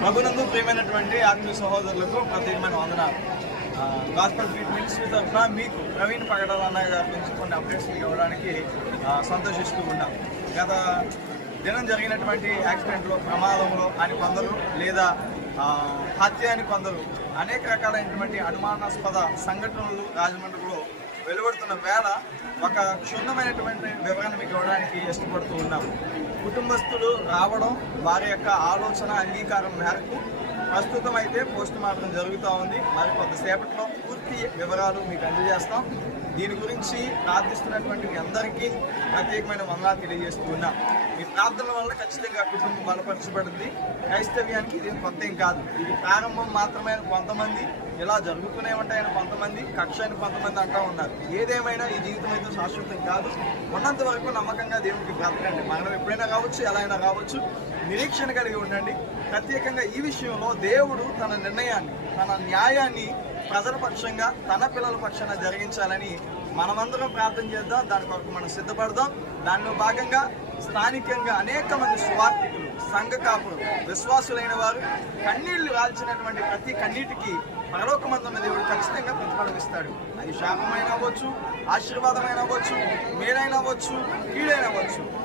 ప్రభునందు ప్రియమైనటువంటి ఆత్మీయ సహోదరులకు ప్రత్యేకమైన వందనాలు గాస్పల్ ఫీట్ మినిస్ట్రీ తరఫున మీకు ప్రవీణ్ పగడాల అన్నయ్య గారి నుంచి కొన్ని అప్డేట్స్ మీకు ఇవ్వడానికి సంతోషిస్తూ ఉన్నాం. గత దినం జరిగినటువంటి యాక్సిడెంట్లో ప్రమాదంలో అని కొందరు లేదా హత్య అని కొందరు అనేక రకాలైనటువంటి అనుమానాస్పద సంఘటనలు రాజమండ్రిలో వెలువడుతున్న వేళ ఒక క్షుణ్ణమైనటువంటి వివరణ మీకు ఇవ్వడానికి ఇష్టపడుతూ ఉన్నాము కుటుంబస్తులు రావడం వారి యొక్క ఆలోచన అంగీకారం మేరకు ప్రస్తుతం అయితే పోస్ట్ మార్టం జరుగుతూ ఉంది. మరి కొంతసేపట్లో పూర్తి వివరాలు మీకు అందజేస్తాం. దీని గురించి ప్రార్థిస్తున్నటువంటి మీ అందరికీ ప్రత్యేకమైన వందనాలు తెలియజేస్తున్నా. ఈ ప్రార్థన వల్ల ఖచ్చితంగా కుటుంబం బలపరచబడింది. క్రైస్తవ్యానికి ఇది కొత్త ఏం కాదు. ఇది ప్రారంభం మాత్రమే కొంతమంది ఇలా జరుగుతూనే ఉంటాయని కొంతమంది కక్ష అని కొంతమంది అంటూ ఉన్నారు. ఏదేమైనా ఈ జీవితం అయితే శాశ్వతం కాదు. ఉన్నంత వరకు నమ్మకంగా దేవునికి బ్రతకండి. మనం ఎప్పుడైనా కావచ్చు ఎలా అయినా కావచ్చు. నిరీక్షణ కలిగి ఉండండి. ప్రత్యేకంగా ఈ విషయంలో దేవుడు తన నిర్ణయాన్ని తన న్యాయాన్ని ప్రజల పక్షంగా తన పిల్లల పక్షాన జరిగించాలని మనమందరం ప్రార్థన చేద్దాం. దాని కొరకు మనం సిద్ధపడదాం. దానిలో భాగంగా స్థానికంగా అనేక మంది స్వార్థికులు సంఘ కాపులు విశ్వాసులైన వారు కన్నీళ్ళు రాల్చినటువంటి ప్రతి కన్నీటికి పరలోకమందున్న దేవుడు ఖచ్చితంగా ప్రతిఫలమిస్తాడు. అది శాపమైన అవ్వచ్చు ఆశీర్వాదమైన అవ్వచ్చు మేలైన అవ్వచ్చు కీడైన అవ్వచ్చు.